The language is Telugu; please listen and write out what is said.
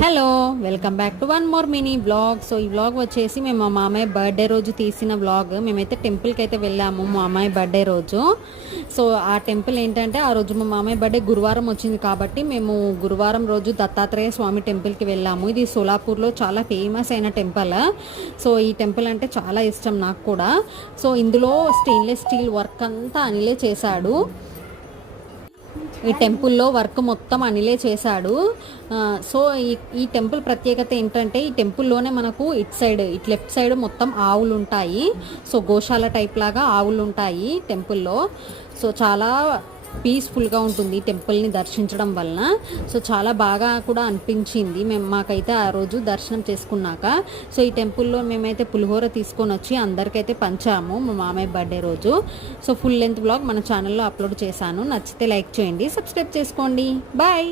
Hello, welcome back to one more mini blog. So ఈ బ్లాగ్ వచ్చేసి మేము మా మామయ్య బర్త్డే రోజు తీసిన బ్లాగ్. మేమైతే టెంపుల్కి అయితే వెళ్ళాము మా మామయ్య బర్త్డే రోజు. సో ఆ టెంపుల్ ఏంటంటే ఆ రోజు మా మామయ్య బర్త్డే గురువారం వచ్చింది కాబట్టి మేము గురువారం రోజు దత్తాత్రేయ స్వామి టెంపుల్కి వెళ్ళాము. ఇది సోలాపూర్లో చాలా ఫేమస్ అయిన టెంపుల్. సో ఈ టెంపుల్ అంటే చాలా ఇష్టం నాకు కూడా. సో ఇందులో స్టెయిన్లెస్ స్టీల్ వర్క్ అంతా అనిలే చేశాడు. ఈ టెంపుల్లో వర్క్ మొత్తం అనిలే చేశాడు. సో ఈ టెంపుల్ ప్రత్యేకత ఏంటంటే ఈ టెంపుల్లోనే మనకు ఇట్ లెఫ్ట్ సైడ్ మొత్తం ఆవులు ఉంటాయి. సో గోశాల టైప్ లాగా ఆవులు ఉంటాయి టెంపుల్లో. సో చాలా పీస్ఫుల్గా ఉంటుంది టెంపుల్ని దర్శించడం వలన. సో చాలా బాగా కూడా అనిపించింది మాకైతే ఆ రోజు దర్శనం చేసుకున్నాక. సో ఈ టెంపుల్లో మేమైతే పులిహోర తీసుకొని వచ్చి అందరికైతే పంచాము మా మామయ్య బర్త్డే రోజు. సో ఫుల్ లెంత్ వ్లాగ్ మన ఛానల్లో అప్లోడ్ చేశాను. నచ్చితే లైక్ చేయండి, సబ్స్క్రైబ్ చేసుకోండి. బాయ్.